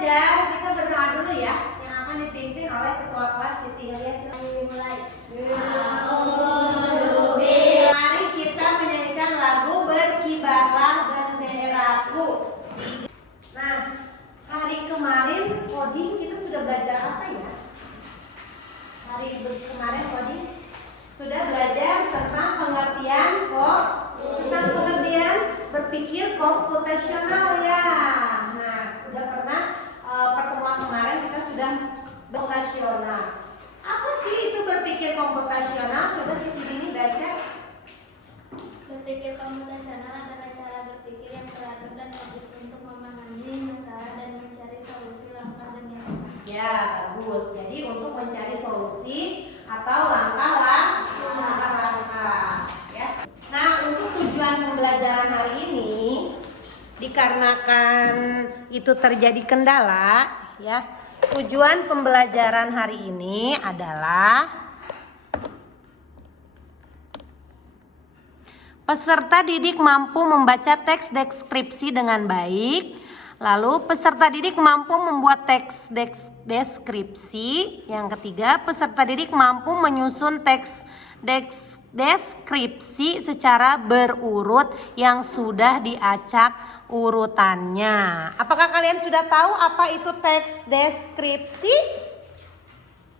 belajar, kita berdoa dulu ya, yang akan dipimpin oleh ketua kelas Siti Ilyas. Mulai. Mari kita menyanyikan lagu Berkibarlah Benderaku. Nah, hari kemarin coding kita sudah belajar apa ya? Hari kemarin coding sudah belajar tentang pengertian berpikir komputasional ya. Nah, udah pernah pertemuan kemarin kita sudah komputasional. Apa sih itu berpikir komputasional? Coba Siti ini baca. Berpikir komputasional adalah cara berpikir yang teratur dan fokus untuk memahami masalah dan mencari solusi langkah demi langkah. Ya, bagus. Jadi untuk mencari solusi atau langkah-langkah ya. Nah, untuk tujuan pembelajaran hari ini dikarenakan itu terjadi kendala ya. Tujuan pembelajaran hari ini adalah peserta didik mampu membaca teks deskripsi dengan baik. Lalu peserta didik mampu membuat teks deskripsi. Yang ketiga, peserta didik mampu menyusun teks deskripsi secara berurut yang sudah diacak urutannya. Apakah kalian sudah tahu apa itu teks deskripsi?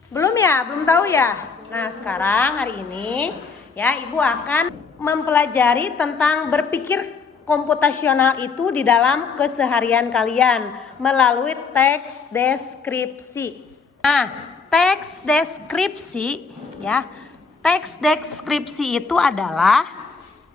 Belum ya? Belum tahu ya? Nah, sekarang hari ini ya Ibu akan mempelajari tentang berpikir komputasional itu di dalam keseharian kalian melalui teks deskripsi. Nah, teks deskripsi ya. Teks deskripsi itu adalah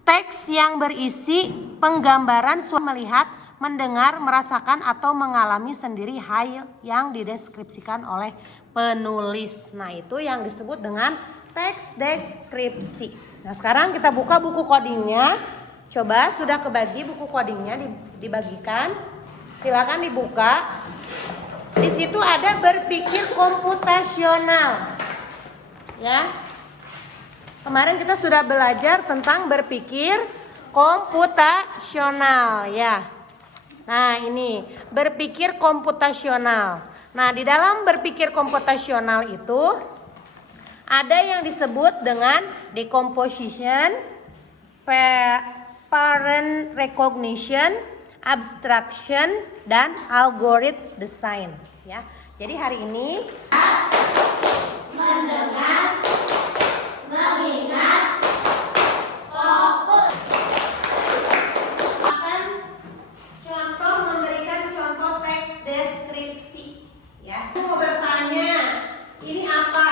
teks yang berisi penggambaran melihat, mendengar, merasakan atau mengalami sendiri hal yang dideskripsikan oleh penulis. Nah, itu yang disebut dengan teks deskripsi. Nah, sekarang kita buka buku codingnya. Coba sudah kebagi buku codingnya dibagikan. Silakan dibuka. Di situ ada berpikir komputasional. Ya. Kemarin kita sudah belajar tentang berpikir komputasional ya. Nah, ini berpikir komputasional. Nah, di dalam berpikir komputasional itu ada yang disebut dengan decomposition, pattern recognition, abstraction, dan algorithm design ya. Jadi hari ini mendengar, mengingat, fokus. Akan memberikan contoh teks deskripsi ya. Aku mau bertanya, ini apa?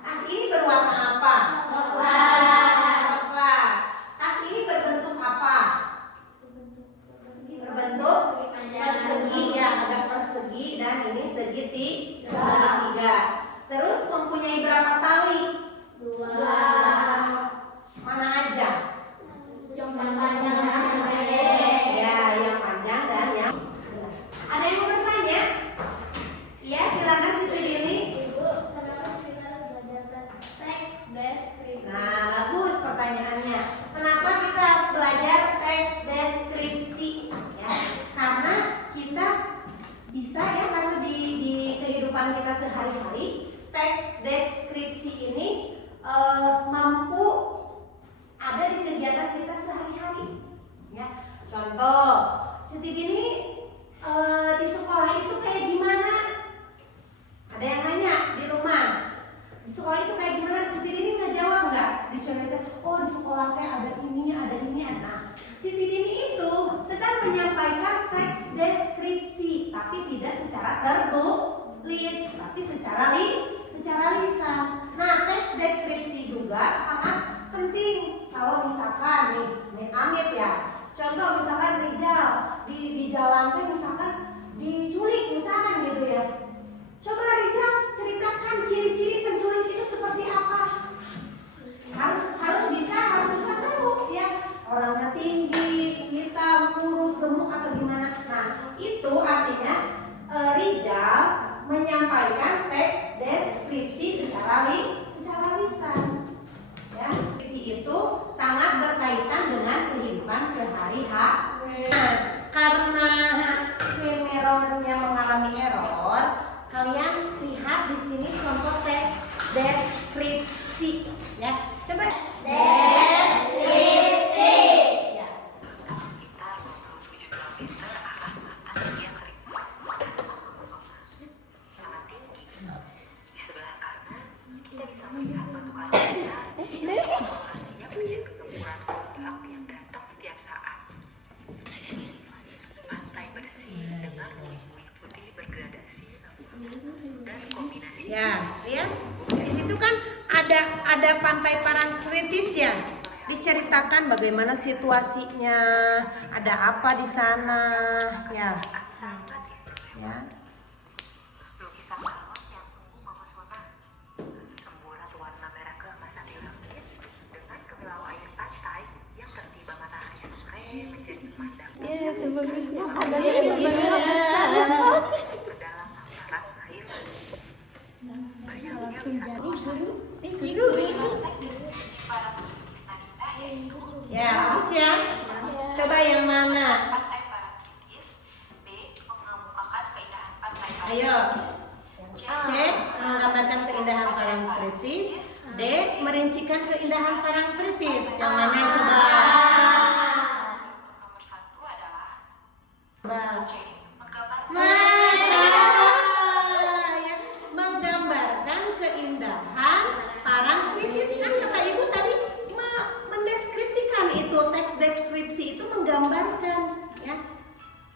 Tas ini berwarna apa? Coklat. Tas ini berbentuk apa? Berbentuk persegi ya, ada persegi dan ini segitiga. Terus mempunyai berapa tali? 2. Mana aja? Yang panjang dan yang pendek. Ya, yang panjang dan yang. Ada yang mau bertanya? Ya, silakan Siti Dini. Ibu, kenapa kita harus belajar teks deskripsi? Nah, bagus pertanyaannya. Kenapa kita harus belajar teks deskripsi? Ya, karena kita bisa ya, karena di kehidupan kita sehari-hari teks deskripsi ini mampu ada di kegiatan kita sehari-hari. Ya, contoh, Siti Dini di sekolah itu kayak gimana? Ada yang nanya di rumah. Di sekolah itu kayak gimana? Siti Dini ngejawab nggak? Dicontohkan, oh di sekolah teh ada ini. Nah, Siti Dini itu sedang menyampaikan teks deskripsi, tapi tidak secara tertulis, tapi secara lisan. Nah, teks deskripsi juga sangat penting. Kalau misalkan nih Amit ya, contoh misalkan Rijal di jalan teh misalkan diculik misalkan gitu ya. Coba Rijal ceritakan ciri-ciri penculik itu seperti apa? Harus bisa tahu ya. Orangnya tinggi, hitam, kurus, gemuk atau gimana. Nah, itu artinya Rijal menyampaikan teks deskripsi Ya, lihat. Di situ kan ada Pantai Parangtritis ya. Diceritakan bagaimana situasinya, ada apa di sana, ya. Ya. Lukisan alam yang sungguh memesona. Semburat warna merah keemasan di langit dengan kemilau air pantai yang tertiba matahari sore menjadi pemandangan. Ke dalam hamparan air. Bayangnya Ya, bagus ya. Coba yang mana? Pantai Parangtritis. B. Mengemukakan keindahan pantai Ayo. Parangtritis. C. Menggambarkan keindahan Parangtritis. D. Merincikan keindahan Parangtritis. Yang mana coba? Nomor 1 adalah Coba. C. Menggambarkan Ya. Menggambarkan keindahan Parangtritis. Kan kata ibu tadi mendeskripsikan itu, teks deskripsi itu menggambarkan, ya.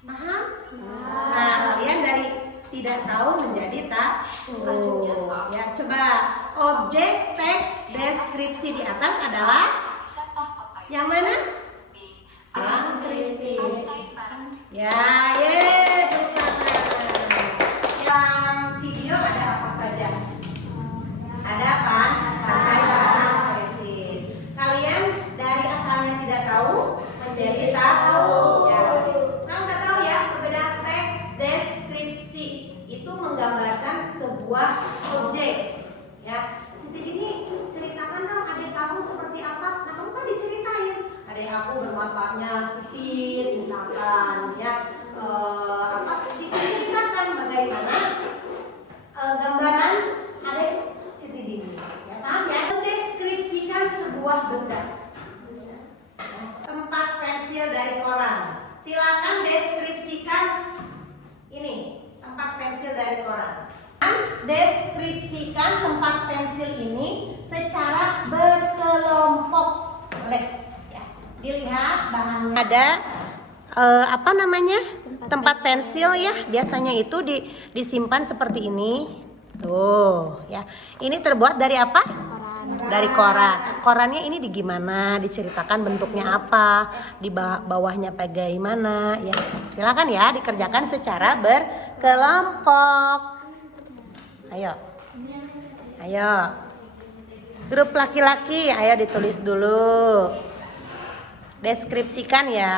Paham? Nah, kalian dari tidak tahu menjadi tahu. Ya, coba objek teks deskripsi di atas adalah wisata pantai. yang mana? B. Parangtritis. Pantai Parangtritis. Ya, tepuk tangan. Yang video ada apa saja? Ada apa? Pantai Parangtritis. Kalian dari asalnya tidak tahu menjadi tahu. Ya, nah, nggak tahu ya perbedaan teks deskripsi itu menggambarkan sebuah objek. Ya, Siti ini ceritakan dong adik kamu seperti apa? Nah, kamu kan diceritain. Adik aku bermatanya sipit misalkan, ya. Diceritakan bagaimana gambaran adik Siti Dini. Ya, paham ya? Mendeskripsikan sebuah benda. Tempat pensil dari koran. Silakan deskripsikan ini tempat pensil dari koran. Deskripsikan tempat pensil ini secara berkelompok. Boleh ya. Dilihat bahannya. Ada apa namanya? Tempat pensil ya. Biasanya itu disimpan seperti ini. Tuh, ya. Ini terbuat dari apa? Dari koran. Korannya ini di gimana? Diceritakan bentuknya apa? Di bawahnya bagaimana? Ya, silakan ya dikerjakan secara berkelompok. Ayo. Ayo. Grup laki-laki, ayo ditulis dulu. Deskripsikan ya.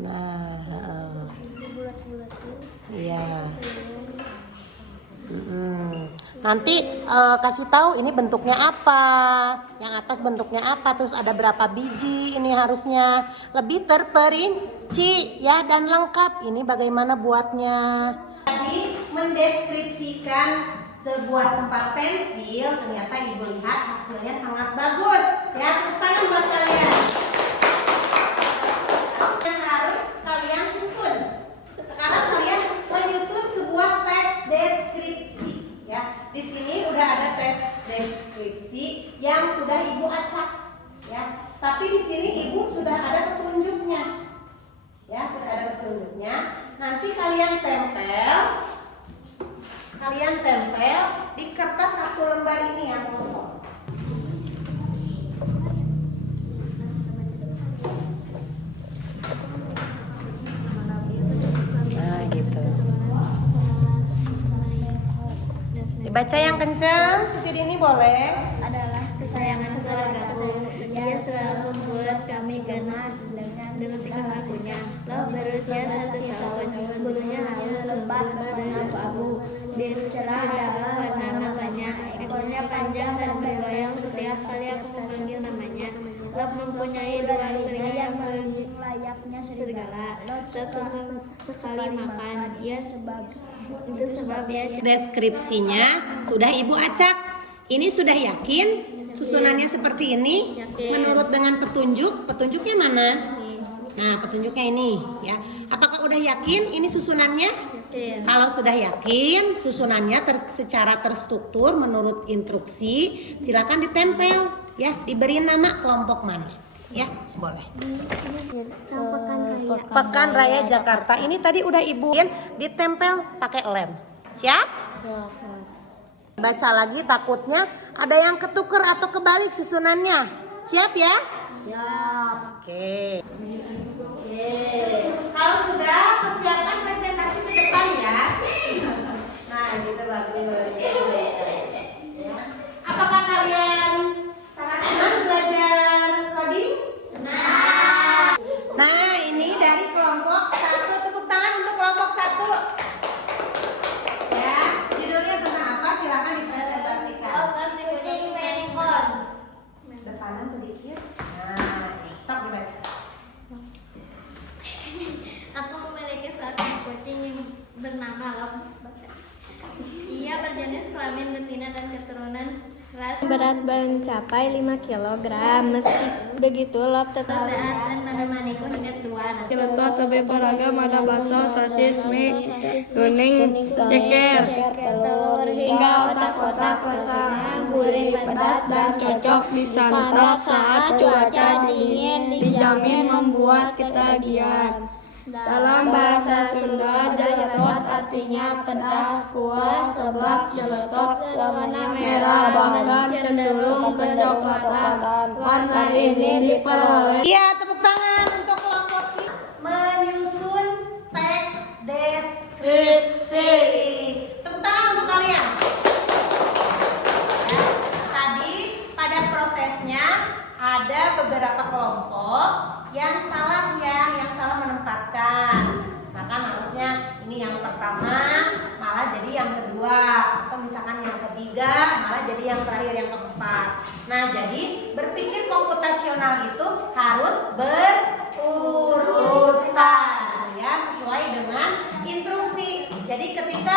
Nah, iya. Nanti kasih tahu ini bentuknya apa, yang atas bentuknya apa, terus ada berapa biji, ini harusnya lebih terperinci ya dan lengkap. Ini bagaimana buatnya. Tadi mendeskripsikan sebuah tempat pensil, ternyata ibu lihat hasilnya sangat bagus. Ya, tepuk tangan buat kalian. Yang harus kalian susun. Sekarang kalian menyusun sebuah teks deskripsi. Ya, di sini udah ada teks deskripsi yang sudah ibu acak. Ya, tapi di sini ibu sudah ada petunjuknya. Ya, sudah ada petunjuknya. Nanti kalian tempel di kertas 1 lembar ini yang kosong. Nah, gitu. Dibaca yang kencang, Siti Dini boleh. Adalah kesayangan keluargaku. Dia selalu membuat kami ganas dengan tingkah lakunya. Loh berusia 1 tahun, bulunya halus lembut dan abu-abu, biru cerah darah warna matanya. Ekornya panjang dan bergoyang setiap kali aku memanggil namanya. Lop mempunyai 2 telinga yang layaknya serigala. Satu sekali makan. Itu sebab dia. Deskripsinya sudah ibu acak. Ini sudah yakin susunannya seperti ini? Menurut dengan petunjuknya mana? Nah, petunjuknya ini ya. Apakah udah yakin ini susunannya? Iya. Kalau sudah yakin susunannya secara terstruktur menurut instruksi, silakan ditempel ya, diberi nama kelompok mana. Ya, boleh. Pekan Raya Jakarta. Ini tadi udah Ibu ditempel pakai lem. Siap? Baca lagi, takutnya ada yang ketuker atau kebalik susunannya. Siap ya? Siap. Oke. Kalau sudah, persiapkan presentasi ke depan ya. Nah, gitu bagus. Ya. Apakah kalian sangat senang belajar coding? Senang. Nah, ini dari kelompok 1. Tepuk tangan untuk kelompok 1. Ya, judulnya tentang apa? Silakan dipresentasikan. Kucing Merikon. Depanan sedikit. Nah, sok dibaca. Aku memiliki seorang kucing yang bernama Lop. Ia berjenis kelamin betina dan keturunan ras. Berat mencapai 5 kg. Meski begitu, Lop tetap Sehat dan menemaniku hingga tua. Letot lebih beragam, ada bakso, sosis, mie, kuning, ceker, Telur hingga otak-otak rasanya gurih, pedas, dan cocok disantap saat cuaca dingin, dijamin membuat ketagihan. Dalam bahasa Sunda, jeletot artinya pedas, puas, sebab jeletot warna merah bahkan cenderung kecoklatan. Warna ini diperoleh Iya, tepuk tangan untuk kelompok ini. Menyusun teks deskripsi. Tepuk tangan untuk kalian. Ya, tadi pada prosesnya ada beberapa kelompok yang salah ya, yang salah menempatkan. Misalkan harusnya ini yang pertama malah jadi yang kedua, atau misalkan yang ketiga malah jadi yang terakhir, yang keempat. Nah, jadi berpikir komputasional itu harus berurutan ya, sesuai dengan instruksi. Jadi ketika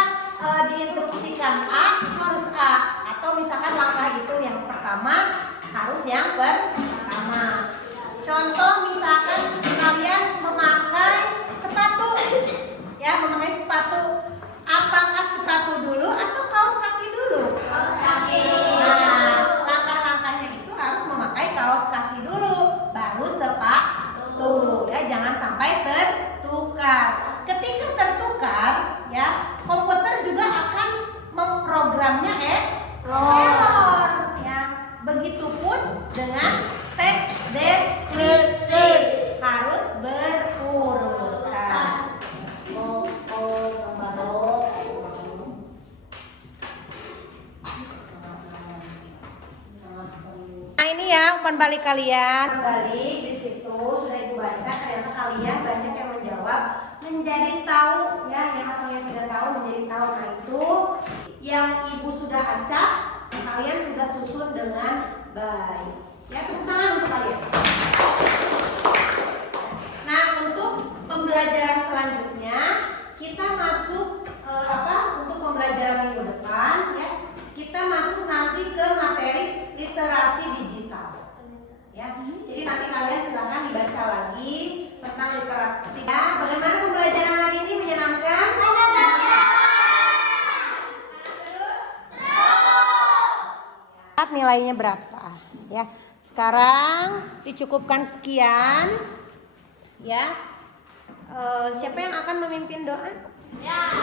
diinstruksikan A harus A, atau misalkan langkah itu yang pertama harus yang pertama. Contoh misalkan kalian memakai sepatu, ya memakai sepatu. Apakah sepatu dulu atau kaos kaki dulu? Kaos kaki. Nah, langkah-langkahnya itu harus memakai kaos kaki dulu, baru sepatu. Ya, jangan sampai tertukar. Ketika tertukar, ya komputer juga akan memprogramnya error. Ya, begitupun dengan teks deskripsi harus berurutan. Nah, ini ya umpan balik kalian. Balik di situ sudah Ibu baca, ternyata kalian banyak yang menjawab menjadi tahu ya, yang asalnya tidak tahu menjadi tahu. Nah, itu yang Ibu sudah acak, kalian sudah susun dengan baik. Ya, tepuk tangan untuk kalian. Nah, untuk pembelajaran selanjutnya kita masuk untuk pembelajaran minggu depan ya. Kita masuk nanti ke materi literasi digital. Ya, jadi nanti kalian silakan dibaca lagi tentang literasi. Ya, bagaimana pembelajaran hari ini, menyenangkan? Nilainya berapa? Ya. Sekarang dicukupkan sekian. Ya. Siapa yang akan memimpin doa? Ya.